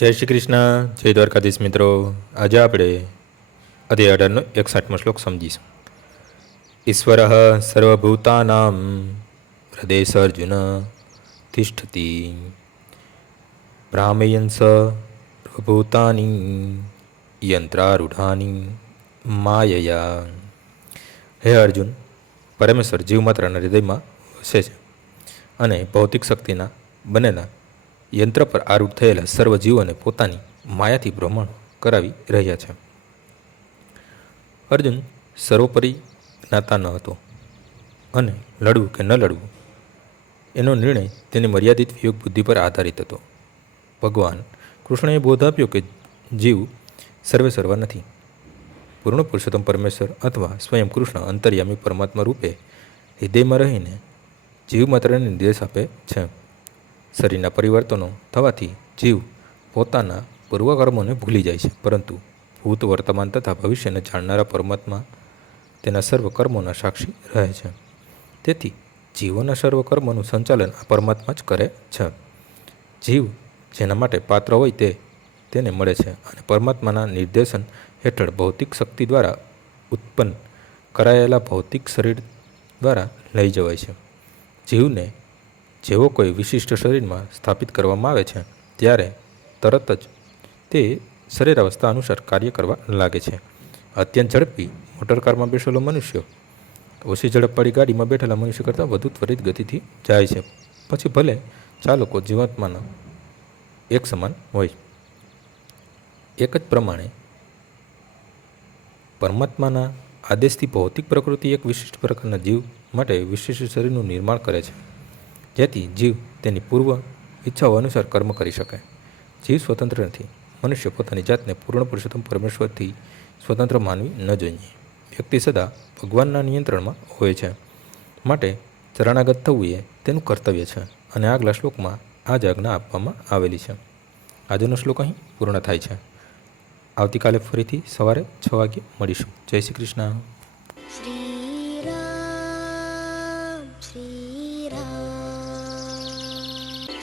જય શ્રી કૃષ્ણ, જય દ્વારકાધીશ મિત્રો. આજે આપણે અધ્યાય 18નો 61મો શ્લોક સમજીશું. ઈશ્વર સર્વભૂતાનાં હૃદય અર્જુન તિષ્ઠતિ ભ્રામયન સર્વભૂતાની યંત્રારૂઢાની માયયા. હે અર્જુન, પરમેશ્વર જીવ માત્રના હૃદયમાં વસે છે અને ભૌતિક શક્તિના બનેલા યંત્ર પર આરૂઢ થયેલા સર્વ જીવોને પોતાની માયાથી ભ્રમણ કરાવી રહ્યા છે. અર્જુન સર્વોપરી જ્ઞાતા ન હતો અને લડવું કે ન લડવું એનો નિર્ણય તેની મર્યાદિત વિયોગ બુદ્ધિ પર આધારિત હતો. ભગવાન કૃષ્ણએ બોધ આપ્યો કે જીવ સર્વે સર્વા નથી. પૂર્ણ પુરુષોત્તમ પરમેશ્વર અથવા સ્વયં કૃષ્ણ અંતર્યામી પરમાત્મા રૂપે હૃદયમાં રહીને જીવ માત્રને નિર્દેશ આપે છે. શરીરના પરિવર્તનો થવાથી જીવ પોતાના પૂર્વકર્મોને ભૂલી જાય છે, પરંતુ ભૂત, વર્તમાન તથા ભવિષ્યને જાણનારા પરમાત્મા તેના સર્વ કર્મોના સાક્ષી રહે છે. તેથી જીવોના સર્વ કર્મોનું સંચાલન આ પરમાત્મા જ કરે છે. જીવ જેના માટે પાત્ર હોય તેને મળે છે અને પરમાત્માના નિર્દેશન હેઠળ ભૌતિક શક્તિ દ્વારા ઉત્પન્ન કરાયેલા ભૌતિક શરીર દ્વારા લઈ જવાય છે. જીવને જેવો કોઈ વિશિષ્ટ શરીરમાં સ્થાપિત કરવામાં આવે છે ત્યારે તરત જ તે શરીરાવસ્થા અનુસાર કાર્ય કરવા લાગે છે. અત્યંત ઝડપી મોટરકારમાં બેઠેલો મનુષ્ય ઓછી ઝડપવાળી ગાડીમાં બેઠેલા મનુષ્ય કરતાં વધુ ત્વરિત ગતિથી જાય છે. પછી ભલે ચાલકો જીવાત્માના એક સમાન હોય. એક જ પ્રમાણે પરમાત્માના આદેશથી ભૌતિક પ્રકૃતિ એક વિશિષ્ટ પ્રકારના જીવ માટે વિશિષ્ટ શરીરનું નિર્માણ કરે છે, જેથી જીવ તેની પૂર્વ ઈચ્છાઓ અનુસાર કર્મ કરી શકે. જીવ સ્વતંત્ર નથી. મનુષ્ય પોતાની જાતને પૂર્ણ પુરુષોત્તમ પરમેશ્વરથી સ્વતંત્ર માનવી ન જોઈએ. વ્યક્તિ સદા ભગવાનના નિયંત્રણમાં હોય છે, માટે શરણાગત થવું એ તેનું કર્તવ્ય છે અને આગલા શ્લોકમાં આ જ આજ્ઞા આપવામાં આવેલી છે. આજનો શ્લોક અહીં પૂર્ણ થાય છે. આવતીકાલે ફરીથી સવારે 6 વાગ્યે મળીશું. જય શ્રી કૃષ્ણ.